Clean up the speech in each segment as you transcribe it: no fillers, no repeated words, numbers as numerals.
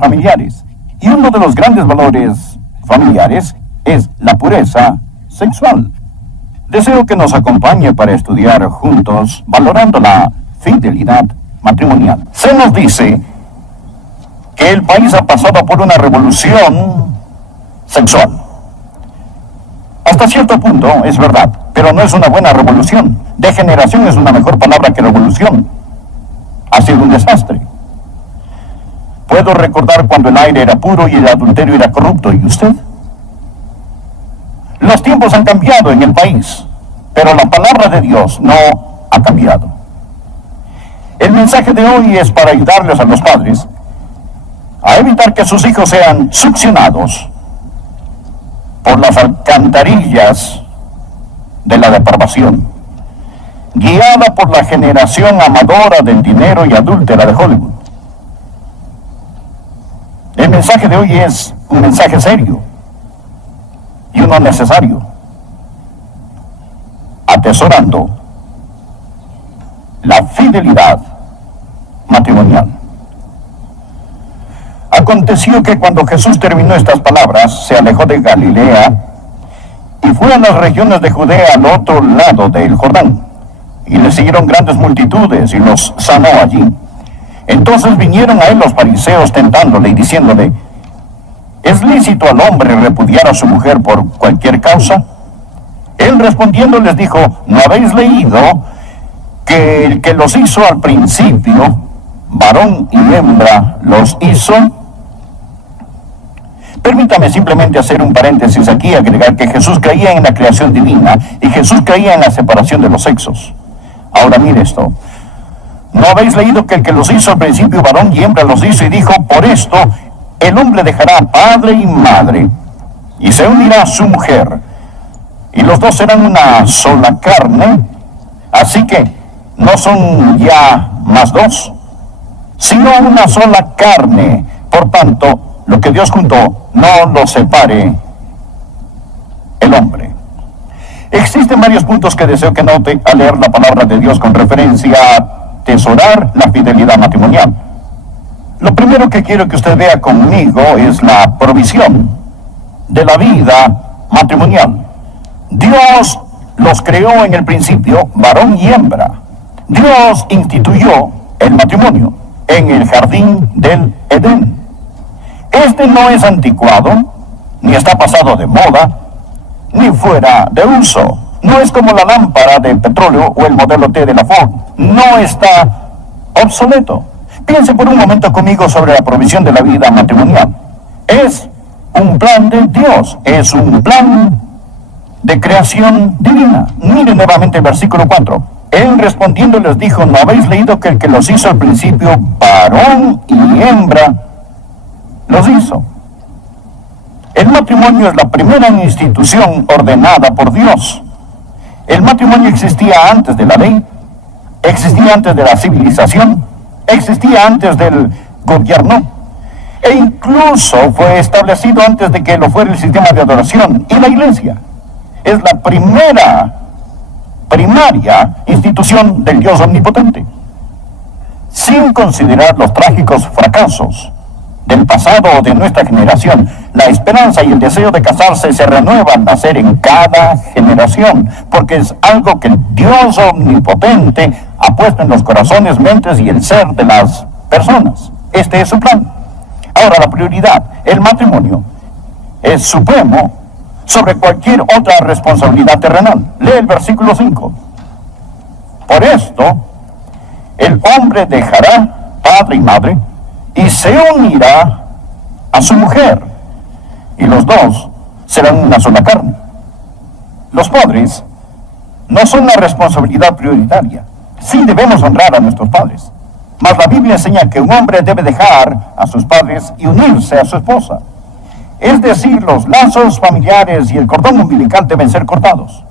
familiares. Y uno de los grandes valores familiares es la pureza sexual. Deseo que nos acompañe para estudiar juntos, valorando la fidelidad matrimonial. Se nos dice que el país ha pasado por una revolución sexual. Hasta cierto punto es verdad, pero no es una buena revolución. Degeneración es una mejor palabra que revolución. Ha sido un desastre. Puedo recordar cuando el aire era puro y el adulterio era corrupto. ¿Y usted? Los tiempos han cambiado en el país, pero la palabra de Dios no ha cambiado. El mensaje de hoy es para ayudarles a los padres a evitar que sus hijos sean succionados por las alcantarillas de la depravación, guiada por la generación amadora del dinero y adúltera de Hollywood. El mensaje de hoy es un mensaje serio y uno necesario, atesorando la fidelidad matrimonial. Aconteció que cuando Jesús terminó estas palabras, se alejó de Galilea y fue a las regiones de Judea al otro lado del Jordán, y le siguieron grandes multitudes y los sanó allí. Entonces vinieron a él los fariseos tentándole y diciéndole: ¿es lícito al hombre repudiar a su mujer por cualquier causa? Él respondiendo les dijo: ¿no habéis leído que el que los hizo al principio, varón y hembra los hizo? Permítame simplemente hacer un paréntesis aquí y agregar que Jesús creía en la creación divina y Jesús creía en la separación de los sexos. Ahora mire esto: ¿no habéis leído que el que los hizo al principio, varón y hembra los hizo? Y dijo: por esto el hombre dejará padre y madre y se unirá a su mujer, y los dos serán una sola carne. Así que no son ya más dos, sino una sola carne. Por tanto, lo que Dios juntó, no lo separe el hombre. Existen varios puntos que deseo que note al leer la palabra de Dios con referencia a atesorar la fidelidad matrimonial. Lo primero que quiero que usted vea conmigo es la provisión de la vida matrimonial. Dios los creó en el principio, varón y hembra. Dios instituyó el matrimonio en el jardín del Edén. Este no es anticuado, ni está pasado de moda, ni fuera de uso. No es como la lámpara de petróleo o el modelo T de la Ford. No está obsoleto. Piense por un momento conmigo sobre la provisión de la vida matrimonial. Es un plan de Dios, es un plan de creación divina. Miren nuevamente el versículo 4. Él respondiendo les dijo: ¿no habéis leído que el que los hizo al principio, varón y hembra, los hizo? El matrimonio es la primera institución ordenada por Dios. El matrimonio existía antes de la ley, existía antes de la civilización, existía antes del gobierno, e incluso fue establecido antes de que lo fuera el sistema de adoración y la iglesia. Es la primaria institución del Dios omnipotente. Sin considerar los trágicos fracasos del pasado o de nuestra generación, la esperanza y el deseo de casarse se renueva al nacer en cada generación, porque es algo que el Dios omnipotente ha puesto en los corazones, mentes y el ser de las personas. Este es su plan. Ahora, la prioridad, el matrimonio, es supremo sobre cualquier otra responsabilidad terrenal. Lee el versículo 5. Por esto, el hombre dejará padre y madre y se unirá a su mujer, y los dos serán una sola carne. Los padres no son la responsabilidad prioritaria. Sí debemos honrar a nuestros padres, mas la Biblia enseña que un hombre debe dejar a sus padres y unirse a su esposa. Es decir, los lazos familiares y el cordón umbilical deben ser cortados.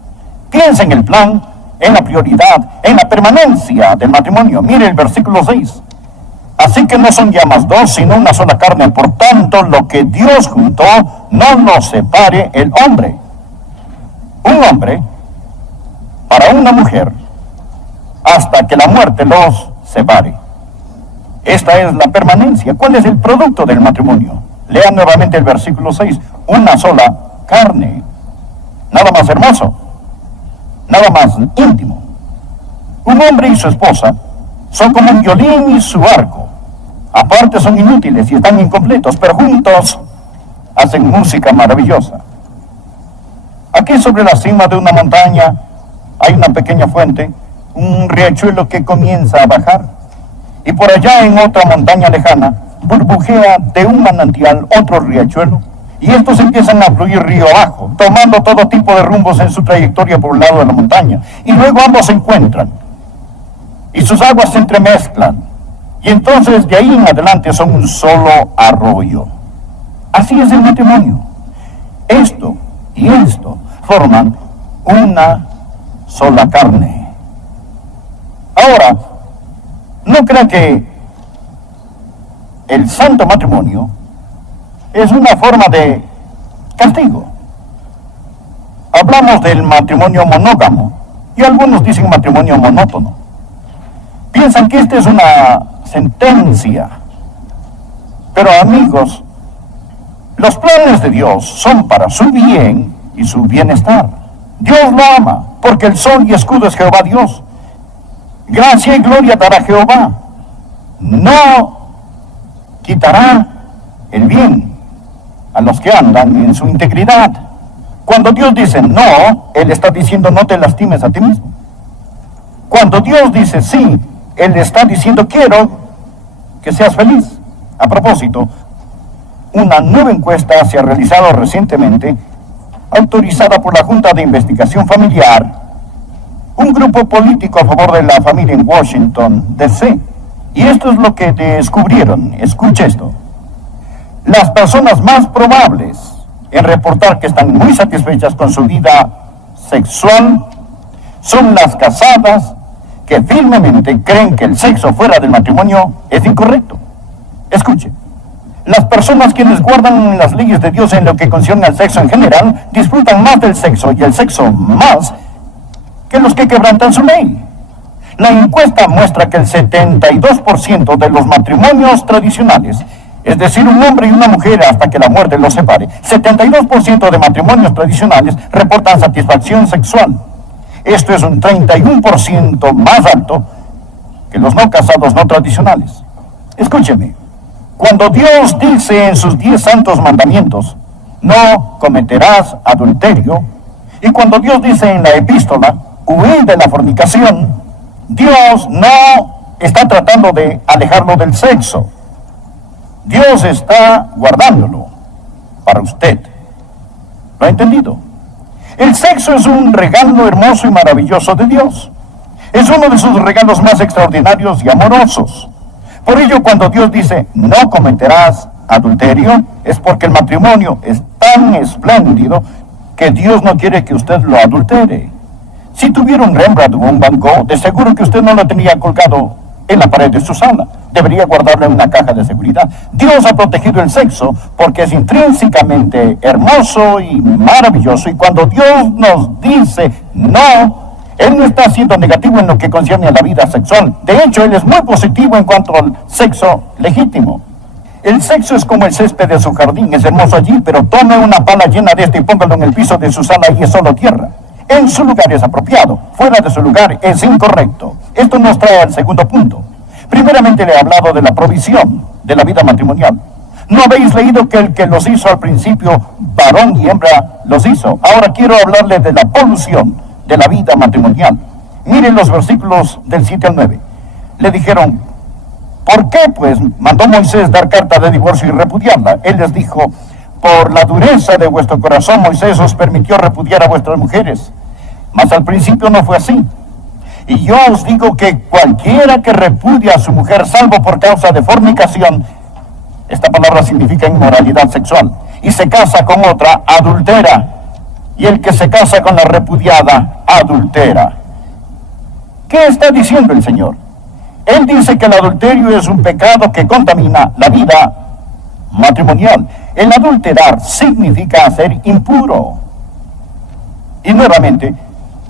Piensa en el plan, en la prioridad, en la permanencia del matrimonio. Mire el versículo 6. Así que no son ya más dos, sino una sola carne. Por tanto, lo que Dios juntó, no lo separe el hombre. Un hombre para una mujer, hasta que la muerte los separe. Esta es la permanencia. ¿Cuál es el producto del matrimonio? Lean nuevamente el versículo 6. Una sola carne. Nada más hermoso. Nada más íntimo. Un hombre y su esposa son como un violín y su arco. Aparte son inútiles y están incompletos, pero juntos hacen música maravillosa. Aquí sobre la cima de una montaña hay una pequeña fuente, un riachuelo que comienza a bajar. Y por allá en otra montaña lejana burbujea de un manantial otro riachuelo. Y estos empiezan a fluir río abajo, tomando todo tipo de rumbos en su trayectoria por un lado de la montaña. Y luego ambos se encuentran. Y sus aguas se entremezclan. Y entonces de ahí en adelante son un solo arroyo. Así es el matrimonio. Esto y esto forman una sola carne. Ahora, no crean que el santo matrimonio es una forma de castigo. Hablamos del matrimonio monógamo y algunos dicen matrimonio monótono. Piensan que esta es una sentencia. Pero amigos, los planes de Dios son para su bien y su bienestar. Dios lo ama, porque el sol y escudo es Jehová Dios. Gracia y gloria dará Jehová. No quitará el bien a los que andan en su integridad. Cuando Dios dice no, Él está diciendo no te lastimes a ti mismo. Cuando Dios dice sí, Él está diciendo quiero que seas feliz. A propósito, una nueva encuesta se ha realizado recientemente, autorizada por la Junta de Investigación Familiar, un grupo político a favor de la familia en Washington, D.C. Y esto es lo que descubrieron. Escuche esto. Las personas más probables en reportar que están muy satisfechas con su vida sexual son las casadas que firmemente creen que el sexo fuera del matrimonio es incorrecto. Escuche. Las personas quienes guardan las leyes de Dios en lo que concierne al sexo en general disfrutan más del sexo y el sexo más que los que quebrantan su ley. La encuesta muestra que el 72% de los matrimonios tradicionales, es decir, un hombre y una mujer hasta que la muerte los separe, 72% de matrimonios tradicionales reportan satisfacción sexual. Esto es un 31% más alto que los no casados no tradicionales. Escúcheme. Cuando Dios dice en sus 10 santos mandamientos, no cometerás adulterio, y cuando Dios dice en la epístola, huid de la fornicación, Dios no está tratando de alejarlo del sexo. Dios está guardándolo para usted. ¿Lo ha entendido? El sexo es un regalo hermoso y maravilloso de Dios. Es uno de sus regalos más extraordinarios y amorosos. Por ello, cuando Dios dice, no cometerás adulterio, es porque el matrimonio es tan espléndido que Dios no quiere que usted lo adultere. Si tuviera un Rembrandt o un Van Gogh, de seguro que usted no lo tendría colgado en la pared de su sala. Debería guardarlo en una caja de seguridad. Dios ha protegido el sexo porque es intrínsecamente hermoso y maravilloso. Y cuando Dios nos dice no, Él no está siendo negativo en lo que concierne a la vida sexual. De hecho, Él es muy positivo en cuanto al sexo legítimo. El sexo es como el césped de su jardín, es hermoso allí, pero tome una pala llena de este y póngalo en el piso de su sala y es solo tierra. En su lugar es apropiado, fuera de su lugar es incorrecto. Esto nos trae al segundo punto. Primeramente le he hablado de la provisión de la vida matrimonial. ¿No habéis leído que el que los hizo al principio, varón y hembra, los hizo? Ahora quiero hablarle de la polución de la vida matrimonial. Miren los versículos del 7 al 9. Le dijeron, ¿por qué pues mandó Moisés dar carta de divorcio y repudiarla? Él les dijo, por la dureza de vuestro corazón Moisés os permitió repudiar a vuestras mujeres. Mas al principio no fue así. Y yo os digo que cualquiera que repudia a su mujer salvo por causa de fornicación, esta palabra significa inmoralidad sexual, y se casa con otra, adultera. Y el que se casa con la repudiada, adultera. ¿Qué está diciendo el Señor? Él dice que el adulterio es un pecado que contamina la vida matrimonial. El adulterar significa ser impuro. Y nuevamente,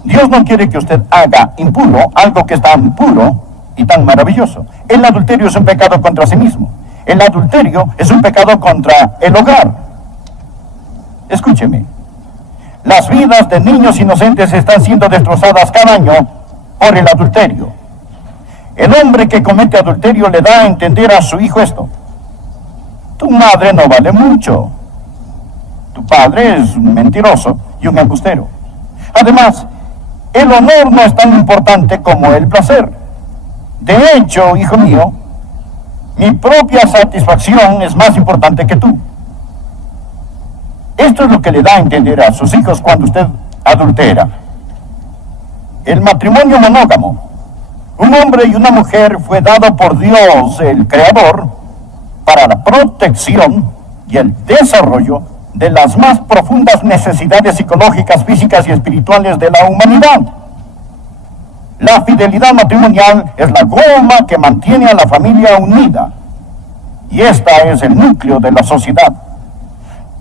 Dios no quiere que usted haga impuro algo que es tan puro y tan maravilloso. El adulterio es un pecado contra sí mismo. El adulterio es un pecado contra el hogar. Escúcheme. Las vidas de niños inocentes están siendo destrozadas cada año por el adulterio. El hombre que comete adulterio le da a entender a su hijo esto: tu madre no vale mucho. Tu padre es un mentiroso y un embustero. Además, el honor no es tan importante como el placer. De hecho, hijo mío, mi propia satisfacción es más importante que tú. Esto es lo que le da a entender a sus hijos cuando usted adultera. El matrimonio monógamo, un hombre y una mujer, fue dado por Dios, el Creador, para la protección y el desarrollo de las más profundas necesidades psicológicas, físicas y espirituales de la humanidad. La fidelidad matrimonial es la goma que mantiene a la familia unida, y esta es el núcleo de la sociedad.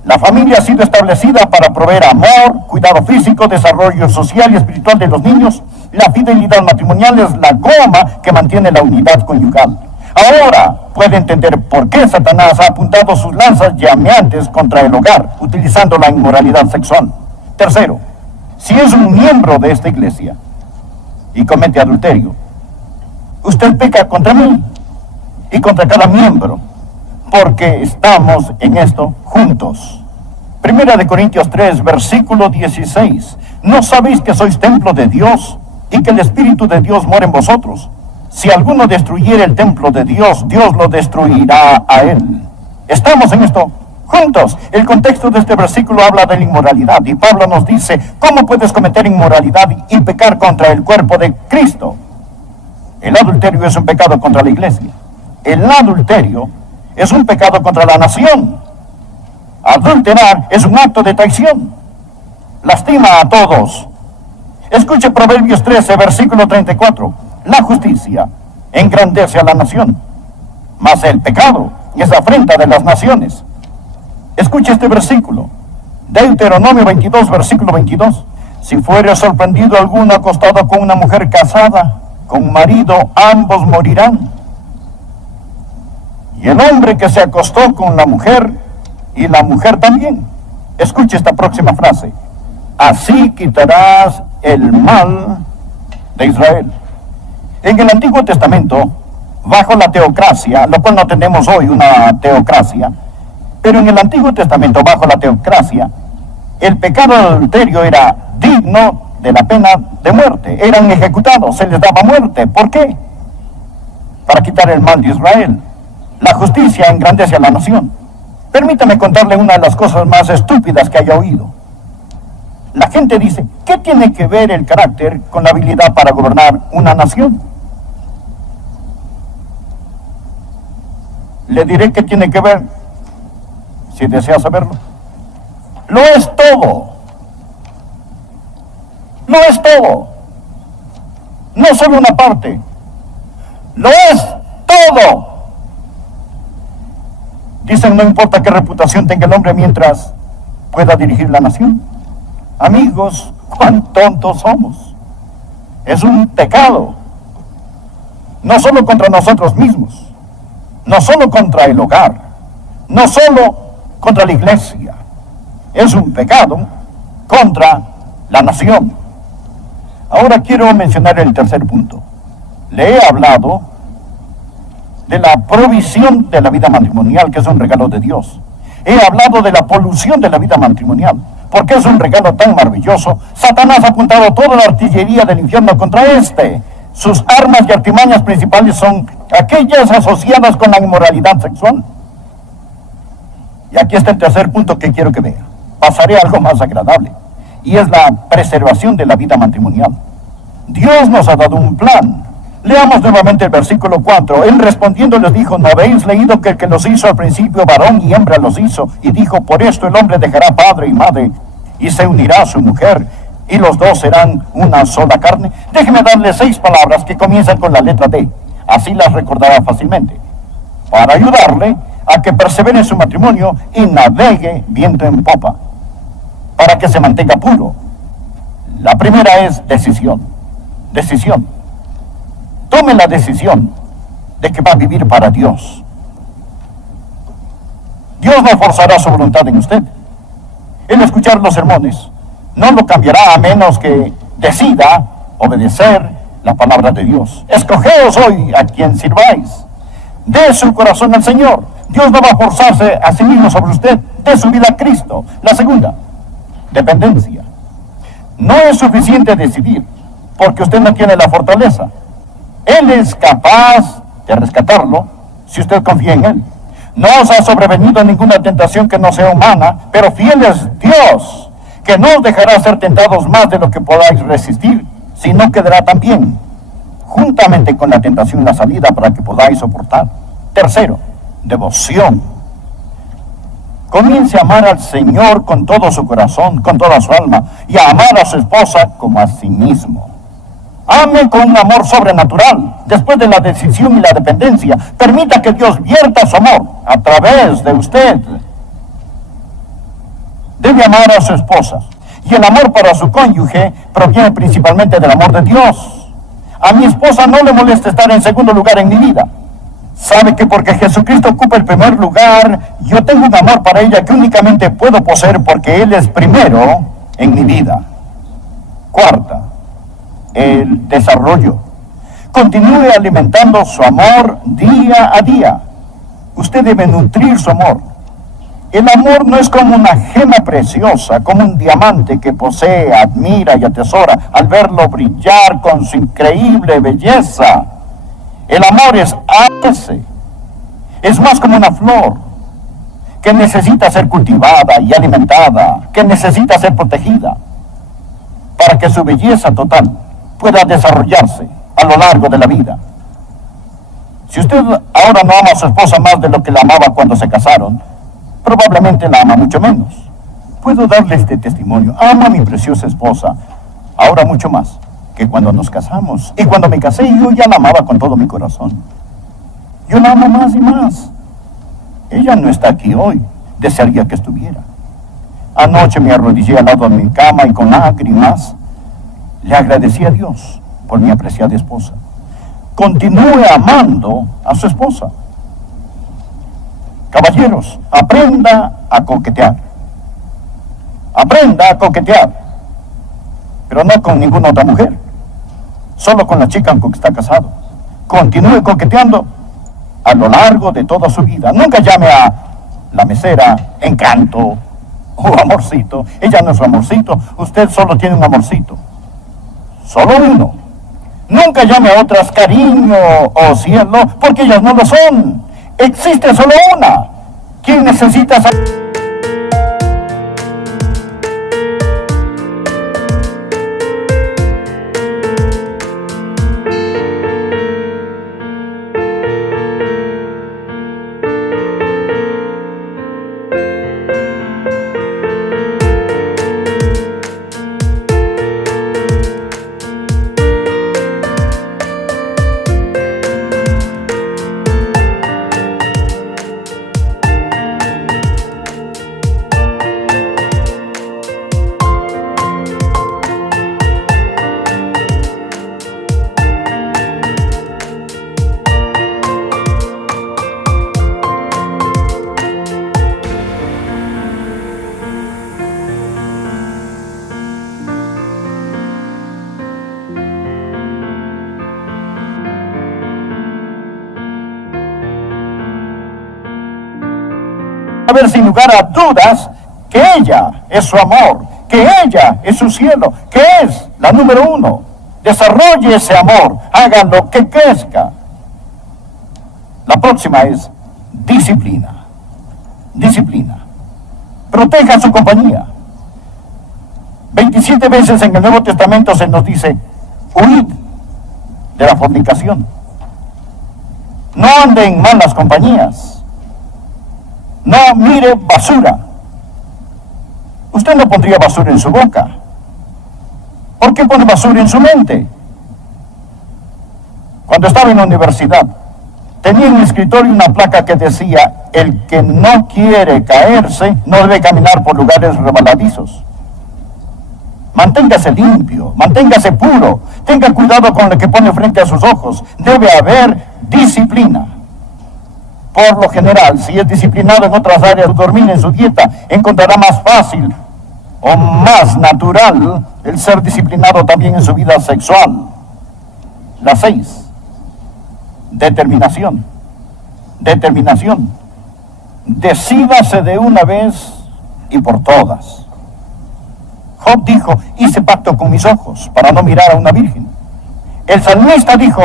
La familia ha sido establecida para proveer amor, cuidado físico, desarrollo social y espiritual de los niños. La fidelidad matrimonial es la goma que mantiene la unidad conyugal. Ahora puede entender por qué Satanás ha apuntado sus lanzas llameantes contra el hogar, utilizando la inmoralidad sexual. Tercero, si es un miembro de esta iglesia y comete adulterio, usted peca contra mí y contra cada miembro, porque estamos en esto juntos. Primera de Corintios 3, versículo 16. ¿No sabéis que sois templo de Dios y que el Espíritu de Dios mora en vosotros? Si alguno destruyere el templo de Dios, Dios lo destruirá a él. Estamos en esto juntos. El contexto de este versículo habla de la inmoralidad, y Pablo nos dice: ¿cómo puedes cometer inmoralidad y pecar contra el cuerpo de Cristo? El adulterio es un pecado contra la iglesia. El adulterio es un pecado contra la nación. Adulterar es un acto de traición. Lastima a todos. Escuche Proverbios 13, versículo 34. La justicia engrandece a la nación, mas el pecado es afrenta de las naciones. Escuche este versículo. Deuteronomio 22, versículo 22. Si fuere sorprendido alguno acostado con una mujer casada, con marido, ambos morirán. Y el hombre que se acostó con la mujer, y la mujer también. Escuche esta próxima frase: así quitarás el mal de Israel. En el Antiguo Testamento, bajo la teocracia, lo cual no tenemos hoy una teocracia, pero en el Antiguo Testamento, bajo la teocracia, el pecado de adulterio era digno de la pena de muerte. Eran ejecutados, se les daba muerte. ¿Por qué? Para quitar el mal de Israel. La justicia engrandece a la nación. Permítame contarle una de las cosas más estúpidas que haya oído. La gente dice: ¿qué tiene que ver el carácter con la habilidad para gobernar una nación? Le diré qué tiene que ver, si desea saberlo. Lo es todo. Lo es todo. No solo una parte. Lo es todo. Dicen: no importa qué reputación tenga el hombre mientras pueda dirigir la nación. Amigos, cuán tontos somos. Es un pecado. No solo contra nosotros mismos, no solo contra el hogar, no solo contra la iglesia. Es un pecado contra la nación. Ahora quiero mencionar el tercer punto. Le he hablado de la provisión de la vida matrimonial, que es un regalo de Dios. He hablado de la polución de la vida matrimonial, porque es un regalo tan maravilloso. Satanás ha apuntado toda la artillería del infierno contra este. Sus armas y artimañas principales son aquellas asociadas con la inmoralidad sexual. Y aquí está el tercer punto que quiero que vea. Pasaré a algo más agradable, y es la preservación de la vida matrimonial. Dios nos ha dado un plan. Leamos nuevamente el versículo 4. Él respondiendo les dijo: ¿no habéis leído que el que los hizo al principio varón y hembra los hizo? Y dijo: por esto el hombre dejará padre y madre y se unirá a su mujer, y los dos serán una sola carne. Déjeme darle 6 palabras que comienzan con la letra D. Así las recordará fácilmente, para ayudarle a que persevere en su matrimonio y navegue viento en popa, para que se mantenga puro. La primera es decisión. Decisión. tome la decisión de que va a vivir para Dios. Dios no forzará su voluntad en usted. El escuchar los sermones no lo cambiará a menos que decida obedecer la palabra de Dios. Escogeos hoy a quien sirváis. Dé su corazón al Señor. Dios no va a forzarse a sí mismo sobre usted. Dé su vida a Cristo. La segunda, dependencia. No es suficiente decidir, porque usted no tiene la fortaleza. Él es capaz de rescatarlo si usted confía en Él. No os ha sobrevenido ninguna tentación que no sea humana, pero fiel es Dios, que no os dejará ser tentados más de lo que podáis resistir, sino que dará también, juntamente con la tentación, la salida para que podáis soportar. Tercero, devoción. Comience a amar al Señor con todo su corazón, con toda su alma, y a amar a su esposa como a sí mismo. Ame con un amor sobrenatural. Después de la decisión y la dependencia, permita que Dios vierta su amor a través de usted. Debe amar a su esposa. Y el amor para su cónyuge proviene principalmente del amor de Dios. A mi esposa no le molesta estar en segundo lugar en mi vida. Sabe que porque Jesucristo ocupa el primer lugar, yo tengo un amor para ella que únicamente puedo poseer porque Él es primero en mi vida. Cuarta, el desarrollo. Continúe alimentando su amor día a día. Usted debe nutrir su amor. El amor no es como una gema preciosa, como un diamante que posee, admira y atesora al verlo brillar con su increíble belleza. El amor es ese. Es más como una flor que necesita ser cultivada y alimentada, que necesita ser protegida para que su belleza total pueda desarrollarse a lo largo de la vida. Si usted ahora no ama a su esposa más de lo que la amaba cuando se casaron, probablemente la ama mucho menos. Puedo darle este testimonio. Amo a mi preciosa esposa ahora mucho más que cuando nos casamos. Y cuando me casé, yo ya la amaba con todo mi corazón. Yo la amo más y más. Ella no está aquí hoy. Desearía que estuviera. Anoche me arrodillé al lado de mi cama y con lágrimas le agradecí a Dios por mi apreciada esposa. Continúe amando a su esposa. Caballeros, aprenda a coquetear. Aprenda a coquetear. Pero no con ninguna otra mujer. Solo con la chica con que está casado. Continúe coqueteando a lo largo de toda su vida. Nunca llame a la mesera encanto o amorcito. Ella no es un amorcito. Usted solo tiene un amorcito. Solo uno. Nunca llame a otras cariño o cielo, porque ellas no lo son. Existe solo una. ¿Quién necesita saber? A ver, sin lugar a dudas, que ella es su amor, que ella es su cielo, que es la número uno. Desarrolle ese amor, hágalo que crezca. La próxima es disciplina. Disciplina. Proteja su compañía. 27 veces en el Nuevo Testamento se nos dice, huid de la fornicación. No ande en malas compañías. No mire basura. Usted no pondría basura en su boca. ¿Por qué pone basura en su mente? Cuando estaba en la universidad, tenía en mi escritorio una placa que decía, el que no quiere caerse no debe caminar por lugares resbaladizos. Manténgase limpio, manténgase puro, tenga cuidado con lo que pone frente a sus ojos. Debe haber disciplina. Por lo general, si es disciplinado en otras áreas, dormir en su dieta, encontrará más fácil o más natural el ser disciplinado también en su vida sexual. La 6. Determinación. Determinación. Decídase de una vez y por todas. Job dijo, hice pacto con mis ojos para no mirar a una virgen. El salmista dijo,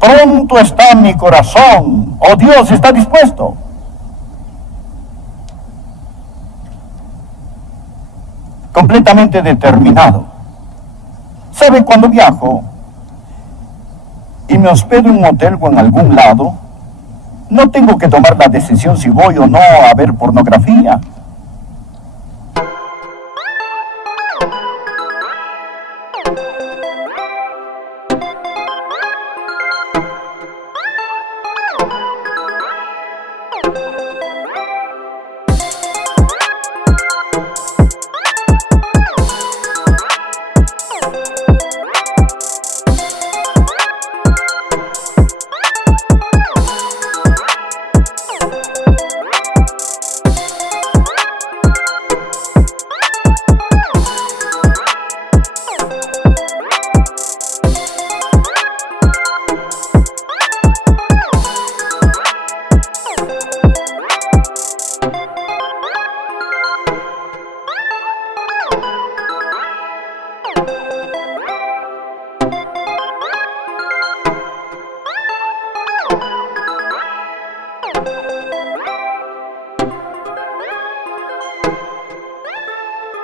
pronto está mi corazón, oh Dios, está dispuesto. Completamente determinado. ¿Sabe? Cuando viajo y me hospedo en un hotel o en algún lado, no tengo que tomar la decisión si voy o no a ver pornografía.